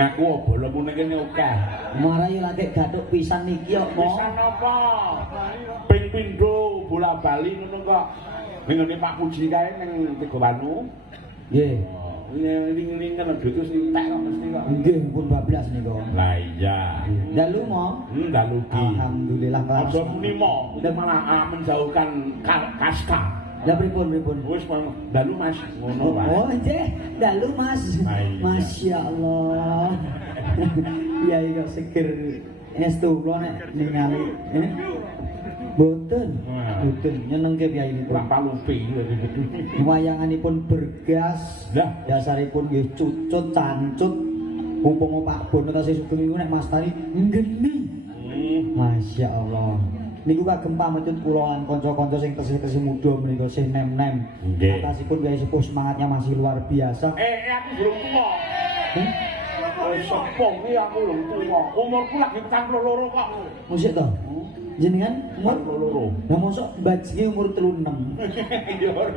Ngaku bolomu ning kene akeh. Marai lagi gathuk pisan niki kok. Pisan apa? Ping pindho bola-bali ngono kok. Ning ngene Pak Puji kae ning Tegawanu. Nggih. Ning kan duit wis entek kok mesti kok. Nggih, pun 12 niku. Lah iya. Dalu mo? Dalu ki. Alhamdulillah Pak. Aja muni mo, malah menjauhkan kasta. Lah pripun? Wis dalu Mas, ngono wae. Oh, nggih, dalu Mas. Masya Allah. Iya kok seger estu kula nek ningali. Boten nyenengke piyai niku. Ora palupi. Wayanganipun bergas. Dasaripun nggih cucut cancut. Mumpung Pak Bono tasih sugeng niku nek Mas Tani ngeni. Masya Allah. Niku kagem pametut kula lan kanca-kanca sing tesih-tesih muda menika sing nem-nem. Atasipun gawe sepuh semangatnya masih luar biasa. Aku belum tua. Sepong iki aku belum tua. Umurku lagi 42 kok. Musik to? Jenengan umur 42. Lah mosok bajinge umur 36. Ya ora.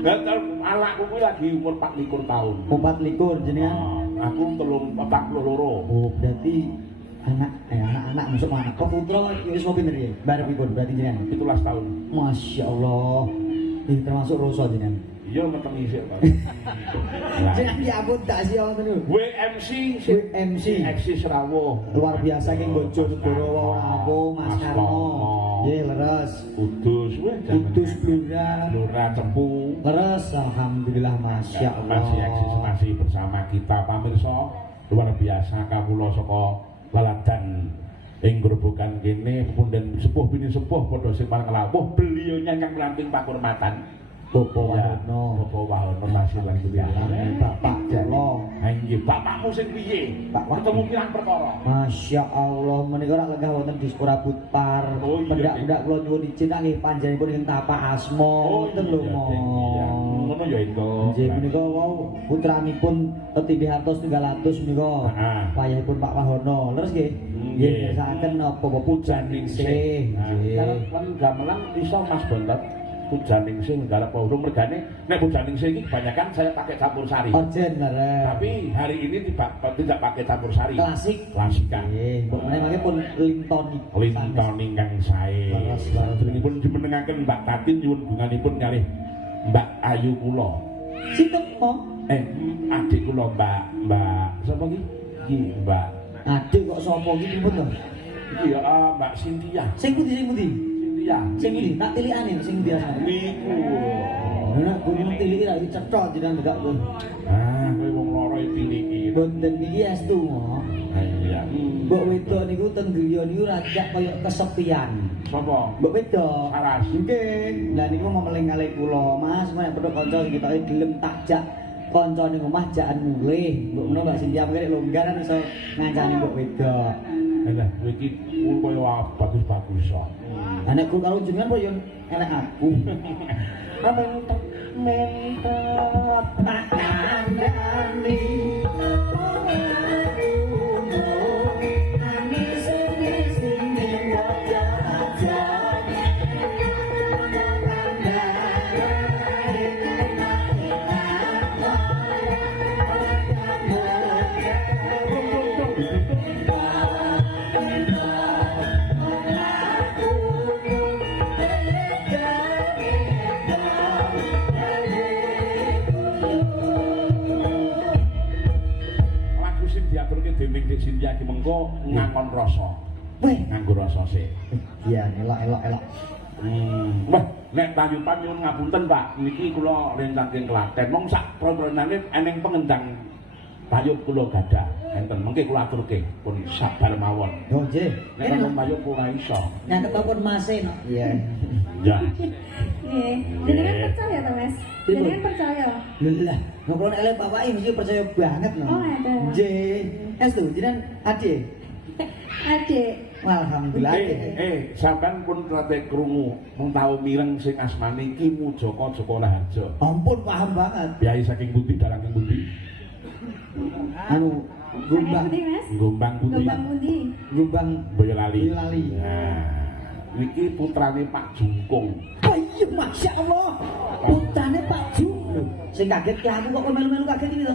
Lah anakku kuwi lagi umur 24 tahun. 24 jenengan? Aku 42. Oh, berarti anak-anak masuk mana? Kok putra wis mau pinter ya? Bareng pipun berarti jenengan 17 tahun. Masya Allah. Ini termasuk roso jenengan. Iya meteng isik, Pak. Jenengan diampun tak sih ngoten niku. WMC Serawuh. Luar biasa ki Bojonegoro Rawo Mas Karno. Nggih leres. Kudus Blora Cepu. Leres alhamdulillah Masya Allah. Masih bersama kita pamirsa. Luar biasa kawula saka Laladan ing grobogan kene punden sepuh bini sepuh padha sing paling lawuh beliau nyangkang ramping pakurmatan Bapak Wahono masih alhamdulillah. Bapak Jalo. Nggih, bapakmu sing piye? Ketemu pirang perkara. Masya Allah, menika ora lenggah wonten Dispora Butpar. Pendak-pendak kula nyuwun izin nggih panjenenganipun ing Tapak Asma. Ngoten lho, ngono ya itu. Nggih, menika wau putranipun Titi Hartos 300 menika. Payahipun Pak Wahono. Leres nggih. Nggih, ngersakaken napa Pujaningsih. Nggih. Kan gamelan iso Mas Bontot. Pujaningsih garap urung mergane nek Pujaningsih iki kebanyakan saya pakai campur sari. Tapi hari ini tidak pakai campur sari. Klasika. Nggih, mbok meneh pun lintoni kang sae. Jenengipun dimenengaken Mbak Tatin nyuwun bunganipun kalih Mbak Ayu kula. Sinten kok? Adik kula Mbak sapa iki? Iki Mbak. Adik kok sapa iki pripun to? Iki Mbak Cynthia. Sing pundi? Ya, sing iki tak tilikane sing biasa. Niku. Nek kuwi tiliki ra cetha jenengan gak kowe. Kowe wong loro tiliki. Boten niki estu mo. Iya. Mbok wedok niku teng griya niku rajak kaya kesepian. Sapa? Mbok wedok. Saras. Nggih. Lah niku memeling kalih kula, Mas, nek padha kanca kita gelem takjak kanca ning omah jakan mulih. Mbok menawa Mbak Sintia mengke longgar kan iso ngancani mbok wedok. Lah, kowe iki kaya bagus-bagus kok. Nek kula karo jenengan kok yo enek aku. Mentot tak kandhani. Dening Dik Sintia ki mengko ngangkon rasa. Weh, nganggo rasa sik. Iya, elok. Wah, nek panyupan nyuwun ngapunten, Pak. Niki kula rencang ing Klaten. Mong sak pronane eneng pengendang payub kula gadah. Enten mengke kula aturke pun sabar mawon. Oh, nggih. Nek wong payub ora iso. Nyaketipun Mase no. Iya. Ya. Nggih. Jenengan percaya to, Mas? Jenengan percaya? Lah, ngobrol elek bapake mesti percaya banget no. Oh, ada. Nggih. Estu jenengan adik. Adik. Alhamdulillah. Sampeyan pun rate krungu mung tau mireng sing asmane Ki Mujaka Joko Raharja. Ampun paham banget. Biayi saking pundi darang ing pundi? Anu Gombang. Gombang pundi? Gombang Boyolali. Nah, niki putrane Pak Jungkung. Oh iya, Masya Allah. Putrane Pak Jungkung. Waduh, sing kaget ki aku kok melu-melu kaget iki to.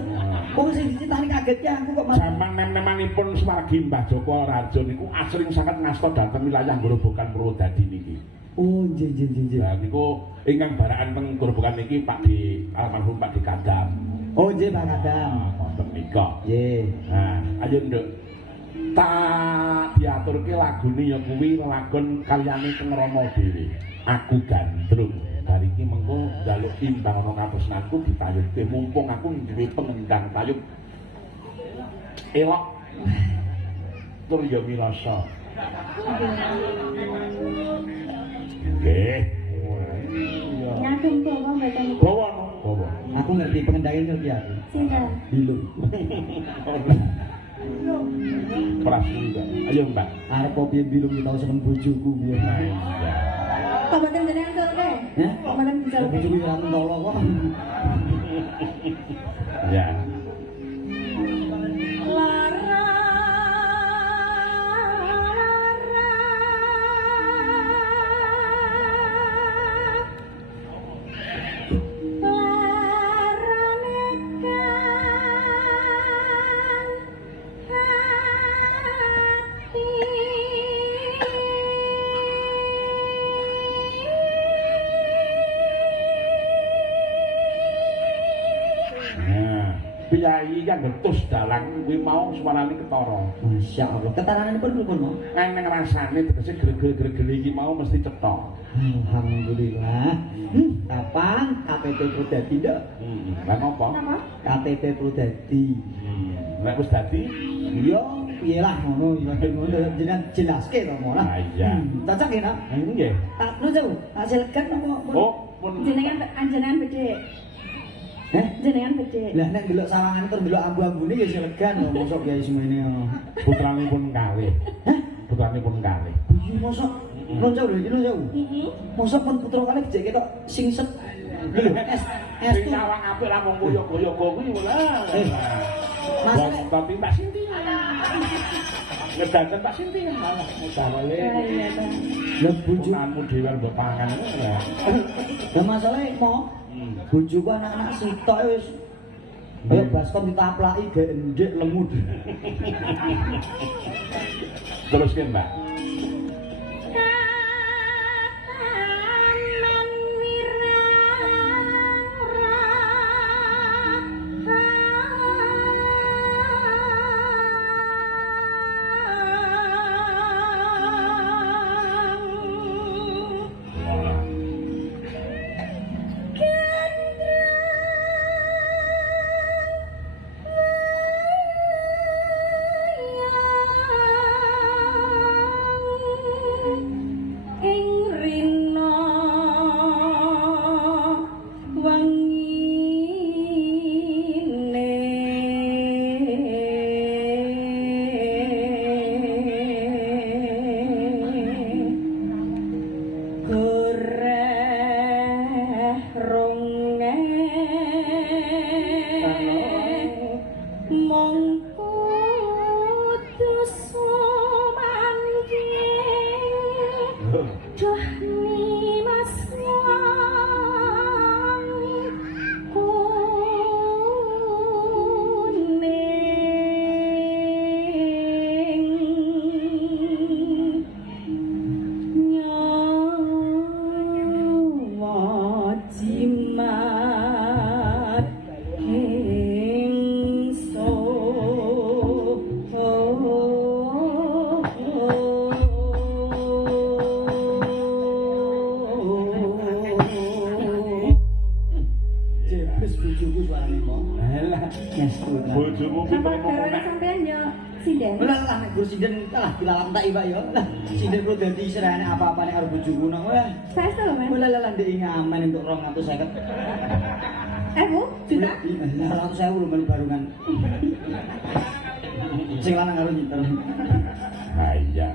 Kok sing dicitani kaget ki aku kok Zaman nem-nemanipun Swargi Mbah Joko Rajo niku asring sangat ngasta dhateng wilayah Grobogan Purwodadi niki. Oh, nggih. Lah niku ingkang barakan teng Grobogan niki Pak Di almarhum Pak Di Kadam. Oh, nggih Pak Kadam. Wonten nika. Nggih. Nah, ayo Nduk. Tak diaturke lagune ya kuwi lagon kalyane teng Rama dhewe. Aku gandrung. Dari iki mengko njaluk timbang ana katresnanku ditayuke mumpung aku duwe pengendang tayub elok tur ya milasa. Nggih. Nyatung bawa mboten. Bawa. Aku ngerti pengendangin ngerti aku. Sinten? Bilu. Prasuri, Mbak. Ayo, Mbak. Arep piye bilu ki tau seneng bojoku biyen. Kok mboten jenengan soke? Hah? Kok mboten bisa Bojoku ora mentolo kok. Ya. Piyai kan betus dalang kuwi mau suarane ketara. Masyaallah. Ketarananipun pripun, Mo? Neng rasane tegese gregel-gregel iki mau mesti cetha. Alhamdulillah. Kapan KTP Prudadi ndak? Lah ngopo? Napa? KTP Prudadi. Nek wis dadi, Iya, piye lah ngono ya ngono jenengan jelaske to, Mo lah. Ah, iya. Cocok ya, Nak? nggih. Tak nu jauh. Hasilkan apa? Oh, pun Jenengan anjenengan bedhe. Jenengan bedhe. Lah nek ndelok sawangan tur ndelok ambu-ambune ya isih legan lho, mosok ya semene yo. putranipun kalih. Putranipun kalih. Iya mosok. Nu jauh lho, iki nu jauh. Mosok pun putra kalih jek ketok sing set. Lho, Sing awak apik ra mung goyo-goyo kuwi lah. Masuk tapi Mbak Sinti. Ngedanten Pak Sinti malah mudawale. Iya ta. lho bojo. Punanmu dhewe mbok pangan. Lah masalahe mo bojoku anak-anak sitok wis kaya baskom ditaplaki gendek lemut. Terus ki, Mbak. Sinden perlu dadi serane apa-apane karo bojoku nang wah. Saestu lho, Mas. Mulai lah ndek ngamen untuk 250. Bu, juta? Lah 100.000 lho meni barungan. Sing lanang karo nyiter. Ha iya.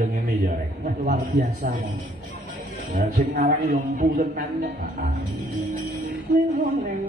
ya ngene ya rek. Luar biasa. Nah, sing ngarangi yo empu tenan kok. Neng neng